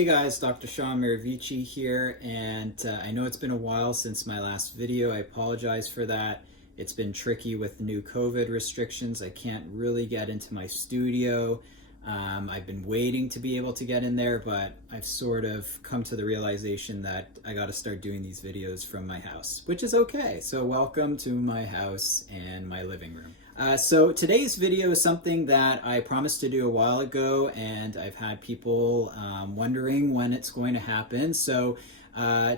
Hey guys, Dr. Sean Maravici here, and I know it's been a while since my last video. I apologize for that. It's been tricky with new COVID restrictions. I can't really get into my studio. I've been waiting to be able to get in there, but I've sort of come to the realization that I got to start doing these videos from my house, which is okay. So welcome to my house and my living room. So today's video is something that I promised to do a while ago, and I've had people wondering when it's going to happen. So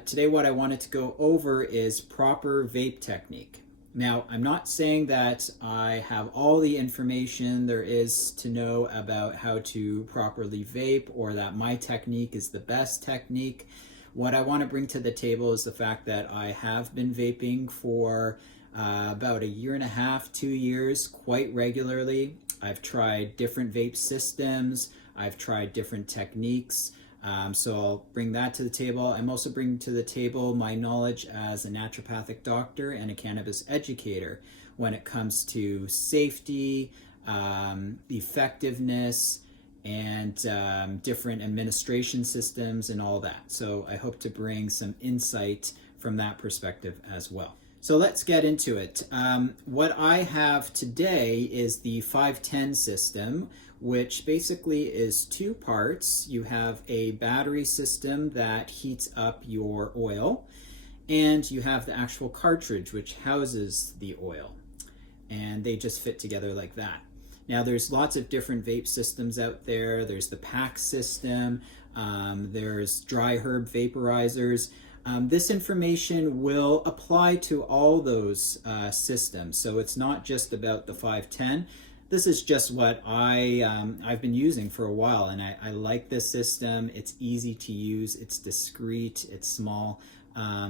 today what I wanted to go over is proper vape technique. Now, I'm not saying that I have all the information there is to know about how to properly vape or that my technique is the best technique. What I want to bring to the table is the fact that I have been vaping for about a year and a half, 2 years, quite regularly. I've tried different vape systems. I've tried different techniques. So I'll bring that to the table. I'm also bringing to the table my knowledge as a naturopathic doctor and a cannabis educator when it comes to safety, effectiveness, and different administration systems and all that. So I hope to bring some insight from that perspective as well. So let's get into it. What I have today is the 510 system, which basically is two parts. You have a battery system that heats up your oil, and you have the actual cartridge which houses the oil, and they just fit together like that. Now there's lots of different vape systems out there. There's the pack system, there's dry herb vaporizers. This information will apply to all those systems, so it's not just about the 510. This is just what I've been using for a while, and I like this system. It's easy to use, it's discreet, it's small,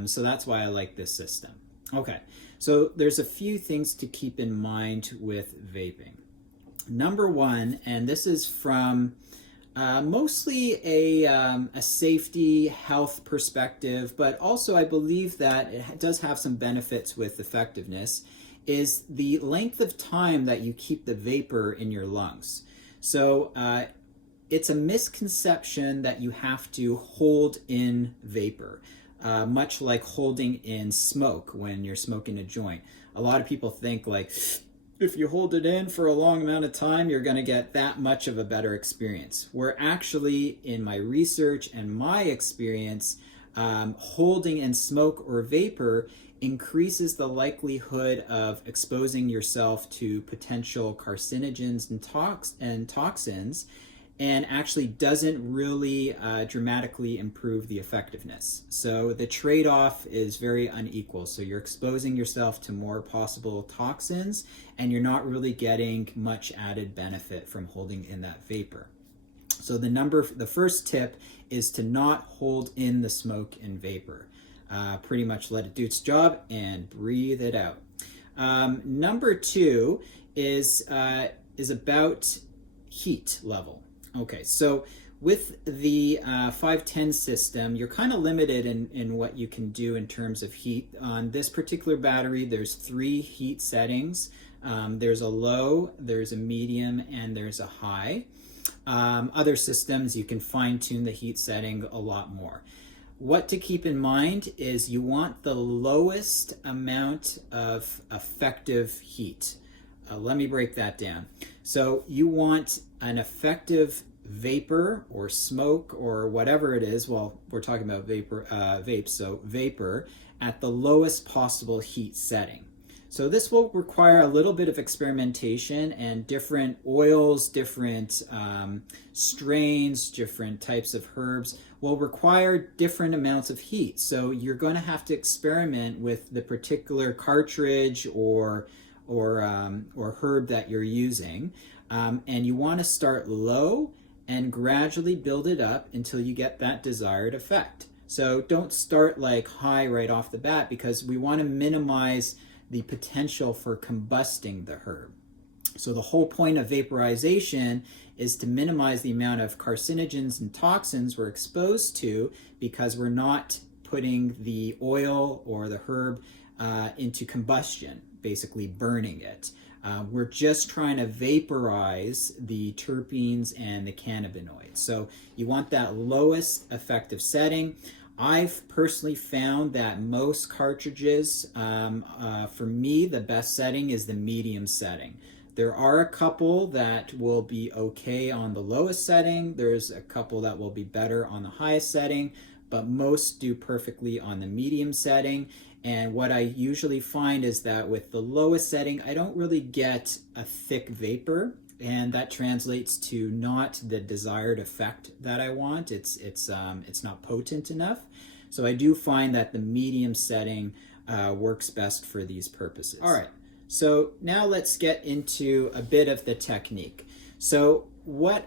so that's why I like this system. Okay, so there's a few things to keep in mind with vaping. Number one, and this is from mostly a safety, health perspective, but also I believe that it does have some benefits with effectiveness, is the length of time that you keep the vapor in your lungs. So it's a misconception that you have to hold in vapor, much like holding in smoke when you're smoking a joint. A lot of people think like, if you hold it in for a long amount of time, you're going to get that much of a better experience. Where actually, in my research and my experience, holding in smoke or vapor increases the likelihood of exposing yourself to potential carcinogens and toxins, and actually doesn't really dramatically improve the effectiveness. So the trade-off is very unequal. So you're exposing yourself to more possible toxins, and you're not really getting much added benefit from holding in that vapor. So the first tip is to not hold in the smoke and vapor. Pretty much let it do its job and breathe it out. Number two is about heat level. Okay, so with the 510 system, you're kind of limited in what you can do in terms of heat. On this particular battery, there's 3 heat settings. There's a low, there's a medium, and there's a high. Other systems, you can fine-tune the heat setting a lot more. What to keep in mind is you want the lowest amount of effective heat. Let me break that down. So you want an effective vapor or smoke or whatever it is. Well, we're talking about vape, so vapor at the lowest possible heat setting. So this will require a little bit of experimentation, and different oils, different strains, different types of herbs will require different amounts of heat. So you're going to have to experiment with the particular cartridge or herb that you're using, and you want to start low and gradually build it up until you get that desired effect. So don't start like high right off the bat, because we want to minimize the potential for combusting the herb. So the whole point of vaporization is to minimize the amount of carcinogens and toxins we're exposed to, because we're not putting the oil or the herb into combustion, basically burning it. We're just trying to vaporize the terpenes and the cannabinoids. So you want that lowest effective setting. I've personally found that most cartridges, for me, the best setting is the medium setting. There are a couple that will be okay on the lowest setting. There's a couple that will be better on the highest setting, but most do perfectly on the medium setting. And what I usually find is that with the lowest setting, I don't really get a thick vapor, and that translates to not the desired effect that I want. It's not potent enough. So I do find that the medium setting works best for these purposes. All right, so now let's get into a bit of the technique. So what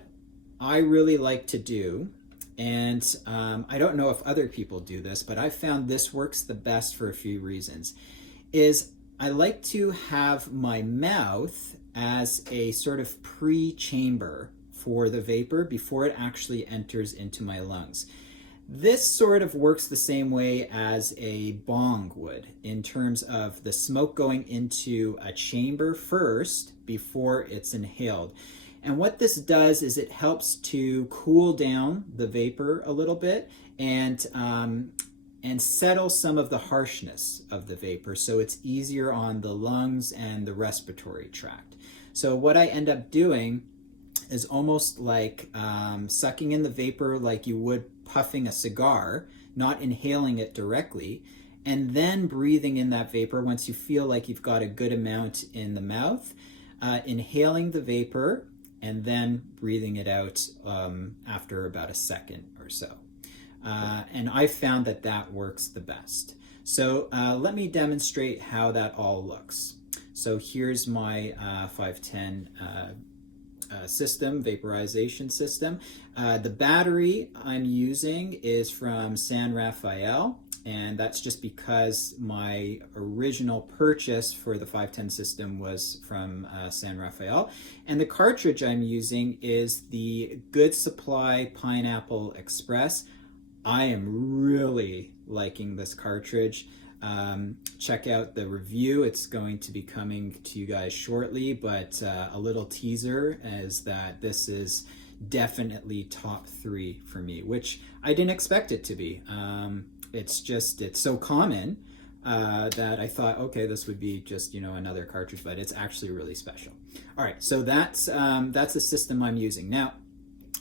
I really like to do, and I don't know if other people do this, but I found this works the best for a few reasons, is I like to have my mouth as a sort of pre-chamber for the vapor before it actually enters into my lungs. This sort of works the same way as a bong would in terms of the smoke going into a chamber first before it's inhaled. And what this does is it helps to cool down the vapor a little bit and settle some of the harshness of the vapor, so it's easier on the lungs and the respiratory tract. So what I end up doing is almost like sucking in the vapor like you would puffing a cigar, not inhaling it directly, and then breathing in that vapor once you feel like you've got a good amount in the mouth, inhaling the vapor, and then breathing it out after about a second or so. And I found that that works the best. So let me demonstrate how that all looks. So here's my 510 system, vaporization system. The battery I'm using is from San Rafael, and that's just because my original purchase for the 510 system was from San Rafael. And the cartridge I'm using is the Good Supply Pineapple Express. I am really liking this cartridge. Check out the review. It's going to be coming to you guys shortly, but a little teaser is that this is definitely top 3 for me, which I didn't expect it to be. It's so common that I thought, okay, this would be just, another cartridge, but it's actually really special. All right, so that's the system I'm using. Now,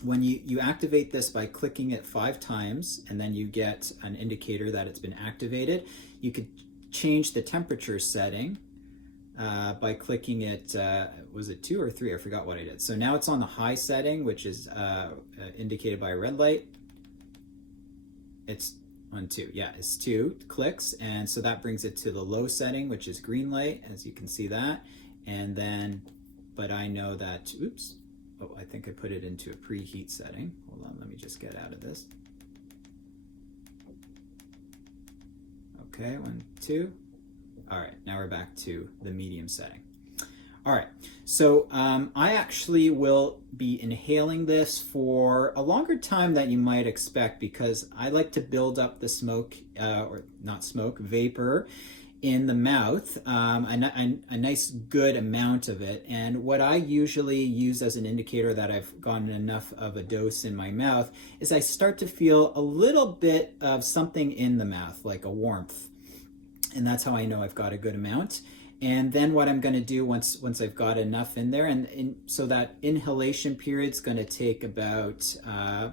when you activate this by clicking it 5 times, and then you get an indicator that it's been activated, you could change the temperature setting by clicking it, was it 2 or 3? I forgot what I did. So now it's on the high setting, which is indicated by a red light. It's on 2, yeah, it's 2 clicks, and so that brings it to the low setting, which is green light, as you can see that. And then, but I know that, oops, oh, I think I put it into a preheat setting. Hold on, let me just get out of this. Okay, 1, 2. All right, now we're back to the medium setting. All right, so I actually will be inhaling this for a longer time than you might expect, because I like to build up the smoke, or not smoke, vapor in the mouth, a nice good amount of it. And what I usually use as an indicator that I've gotten enough of a dose in my mouth is I start to feel a little bit of something in the mouth, like a warmth. And that's how I know I've got a good amount. And then what I'm going to do once I've got enough in there, and so that inhalation period's going to take about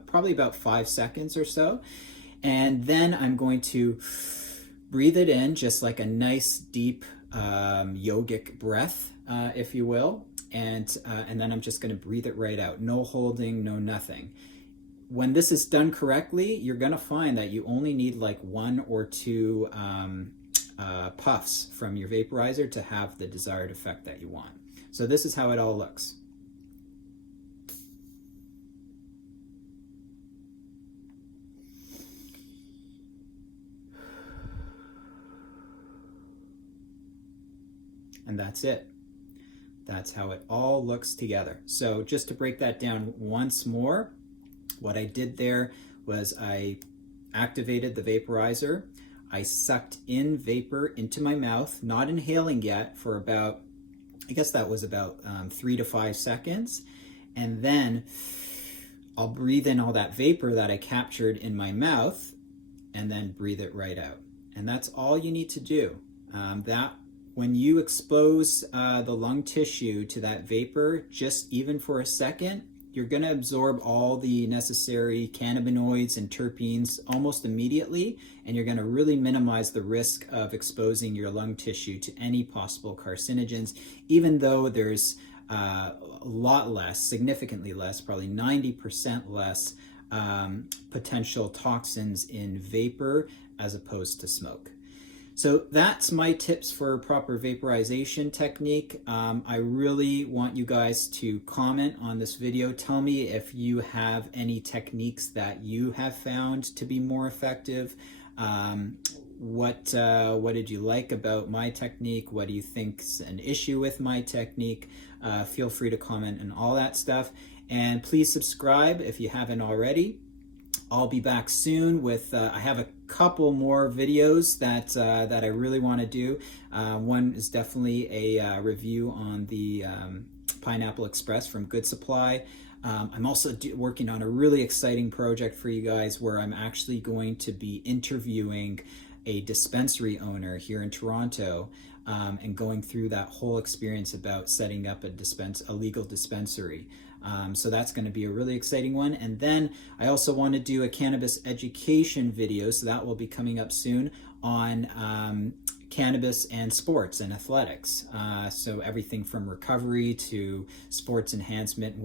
probably about 5 seconds or so. And then I'm going to breathe it in, just like a nice deep yogic breath, if you will. And then I'm just going to breathe it right out. No holding, no nothing. When this is done correctly, you're going to find that you only need like 1 or 2 puffs from your vaporizer to have the desired effect that you want. So this is how it all looks. And that's it. That's how it all looks together. So just to break that down once more, what I did there was I activated the vaporizer. I sucked in vapor into my mouth, not inhaling yet, for about I guess that was about 3 to 5 seconds. And then I'll breathe in all that vapor that I captured in my mouth and then breathe it right out. And that's all you need to do. When you expose the lung tissue to that vapor, just even for a second, you're going to absorb all the necessary cannabinoids and terpenes almost immediately, and you're going to really minimize the risk of exposing your lung tissue to any possible carcinogens, even though there's a lot less, significantly less, probably 90% less potential toxins in vapor as opposed to smoke. So that's my tips for proper vaporization technique. I really want you guys to comment on this video. Tell me if you have any techniques that you have found to be more effective. What did you like about my technique? What do you think's an issue with my technique? Feel free to comment on all that stuff. And please subscribe if you haven't already. I'll be back soon with, I have a couple more videos that I really want to do. One is definitely a review on the Pineapple Express from Good Supply. I'm also working on a really exciting project for you guys where I'm actually going to be interviewing a dispensary owner here in Toronto and going through that whole experience about setting up a legal dispensary. So that's going to be a really exciting one. And then I also want to do a cannabis education video, so that will be coming up soon, on cannabis and sports and athletics. So everything from recovery to sports enhancement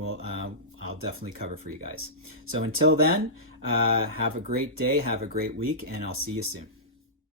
I'll definitely cover for you guys. So until then, have a great day, have a great week, and I'll see you soon.